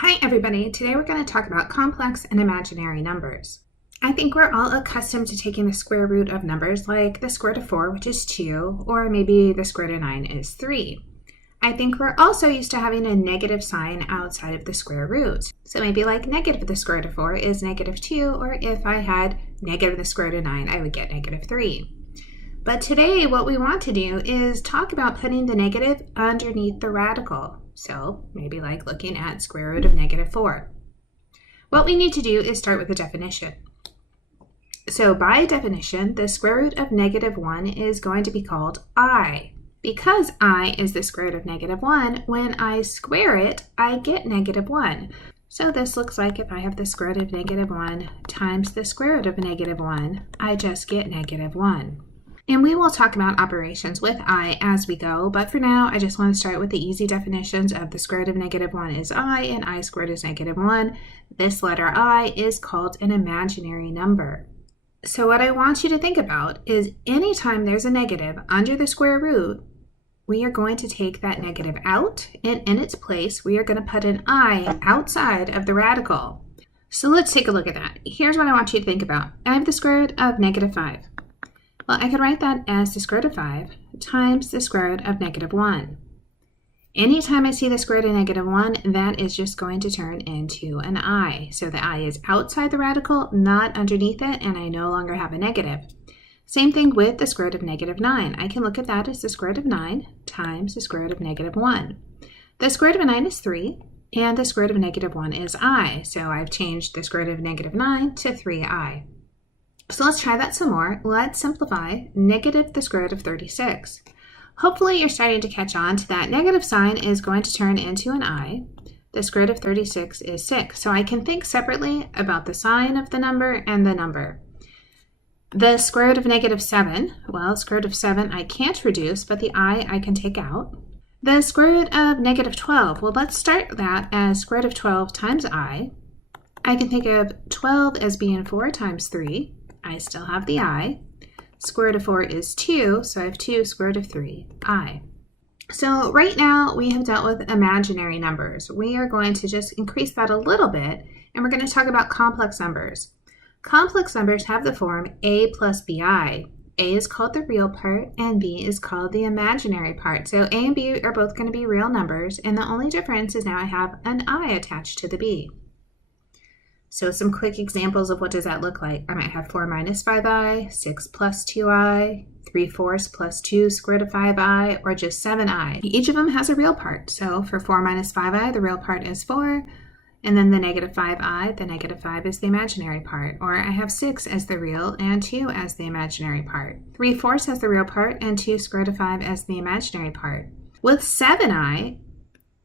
Hi everybody, today we're going to talk about complex and imaginary numbers. I think we're all accustomed to taking the square root of numbers like the square root of 4, which is 2, or maybe the square root of 9 is 3. I think we're also used to having a negative sign outside of the square root. So maybe like negative the square root of 4 is negative 2, or if I had negative the square root of 9, I would get negative 3. But today what we want to do is talk about putting the negative underneath the radical. So maybe like looking at square root of negative 4. What we need to do is start with the definition. So by definition, the square root of negative 1 is going to be called I. Because I is the square root of negative 1, when I square it, I get negative 1. So this looks like if I have the square root of negative 1 times the square root of negative 1, I just get negative 1. And we will talk about operations with I as we go, but for now, I just want to start with the easy definitions of the square root of negative 1 is I, and I squared is negative 1. This letter I is called an imaginary number. So what I want you to think about is anytime there's a negative under the square root, we are going to take that negative out, and in its place, we are going to put an I outside of the radical. So let's take a look at that. Here's what I want you to think about. I have the square root of negative 5. Well, I could write that as the square root of 5 times the square root of negative 1. Anytime I see the square root of negative 1, that is just going to turn into an I. So the I is outside the radical, not underneath it, and I no longer have a negative. Same thing with the square root of negative 9. I can look at that as the square root of 9 times the square root of negative 1. The square root of 9 is 3, and the square root of negative 1 is I. So I've changed the square root of negative 9 to 3I. So let's try that some more. Let's simplify negative the square root of 36. Hopefully you're starting to catch on to that negative sign is going to turn into an I. The square root of 36 is 6. So I can think separately about the sign of the number and the number. The square root of negative 7, well, square root of 7 I can't reduce, but the I can take out. The square root of negative 12, well, let's start that as square root of 12 times I. I can think of 12 as being 4 times 3. I still have the I. Square root of 4 is 2, so I have 2 square root of 3, I. So right now we have dealt with imaginary numbers. We are going to just increase that a little bit, and we're going to talk about complex numbers. Complex numbers have the form A plus BI. A is called the real part, and B is called the imaginary part. So A and B are both going to be real numbers, and the only difference is now I have an I attached to the B. So some quick examples of what does that look like. I might have 4 minus 5i, 6 plus 2i, 3/4 plus 2 square root of 5i, or just 7i. Each of them has a real part. So for 4 minus 5i, the real part is 4, and then the negative 5i, the negative 5 is the imaginary part. Or I have 6 as the real and 2 as the imaginary part. 3/4 as the real part and 2 square root of 5 as the imaginary part. With 7i,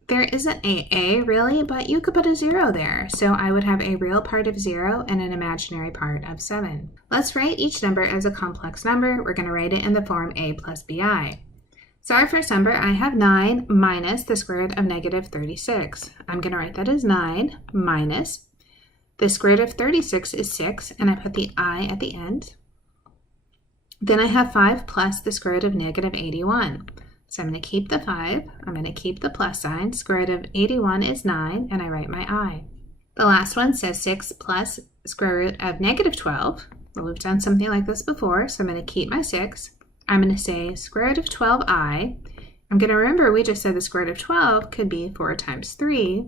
there isn't an A really, but you could put a 0 there. So I would have a real part of 0 and an imaginary part of 7. Let's write each number as a complex number. We're going to write it in the form A plus BI. So our first number, I have 9 minus the square root of negative 36. I'm going to write that as 9 minus the square root of 36 is 6, and I put the I at the end. Then I have 5 plus the square root of negative 81. So I'm going to keep the 5, I'm going to keep the plus sign, square root of 81 is 9, and I write my I. The last one says 6 plus square root of negative 12. Well, we've done something like this before, so I'm going to keep my 6. I'm going to say square root of 12i. I'm going to remember we just said the square root of 12 could be 4 times 3,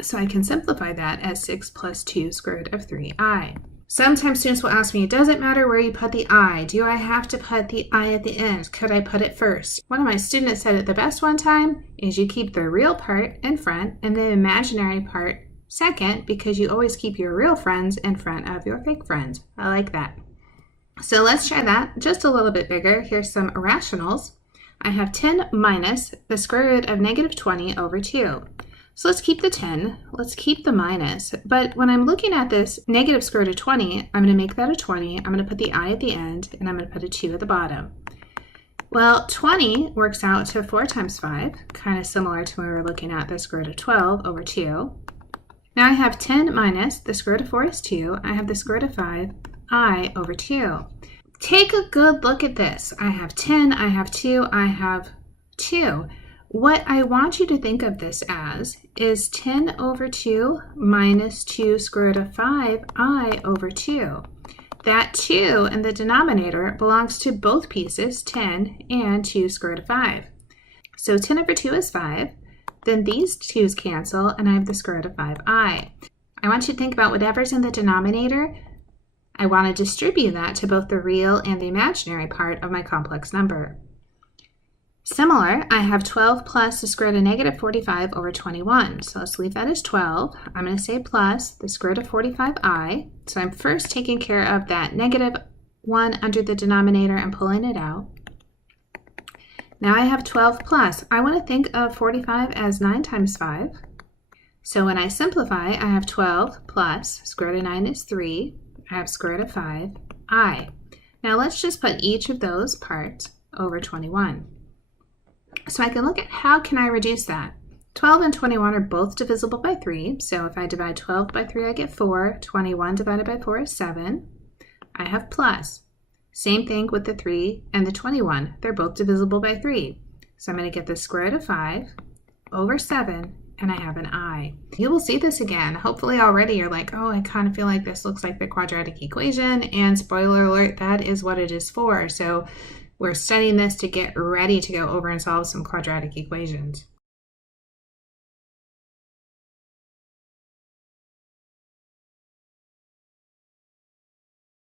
so I can simplify that as 6 plus 2 square root of 3i. Sometimes students will ask me, it doesn't matter where you put the I. Do I have to put the I at the end? Could I put it first? One of my students said it the best one time is you keep the real part in front and the imaginary part second, because you always keep your real friends in front of your fake friends. I like that. So let's try that just a little bit bigger. Here's some rationals. I have 10 minus the square root of negative 20 over 2. So let's keep the 10, let's keep the minus, but when I'm looking at this negative square root of 20, I'm going to make that a 20, I'm going to put the I at the end, and I'm going to put a 2 at the bottom. Well, 20 works out to 4 times 5, kind of similar to when we were looking at the square root of 12 over 2. Now I have 10 minus the square root of 4 is 2, I have the square root of 5, I over 2. Take a good look at this. I have 10, I have 2, I have 2. What I want you to think of this as is 10 over 2 minus 2 square root of 5i over 2. That 2 in the denominator belongs to both pieces, 10 and 2 square root of 5. So 10 over 2 is 5. Then these 2's cancel, and I have the square root of 5i. I want you to think about whatever's in the denominator. I want to distribute that to both the real and the imaginary part of my complex number. Similar, I have 12 plus the square root of negative 45 over 21. So let's leave that as 12. I'm going to say plus the square root of 45i. So I'm first taking care of that negative 1 under the denominator and pulling it out. Now I have 12 plus. I want to think of 45 as 9 times 5. So when I simplify, I have 12 plus square root of 9 is 3. I have square root of 5i. Now let's just put each of those parts over 21. So I can look at how can I reduce that. 12 and 21 are both divisible by 3. So if I divide 12 by 3, I get 4. 21 divided by 4 is 7. I have plus. Same thing with the 3 and the 21. They're both divisible by 3. So I'm going to get the square root of 5 over 7, and I have an I. You will see this again. Hopefully already you're like, oh, I kind of feel like this looks like the quadratic equation. And spoiler alert, that is what it is for. So we're studying this to get ready to go over and solve some quadratic equations.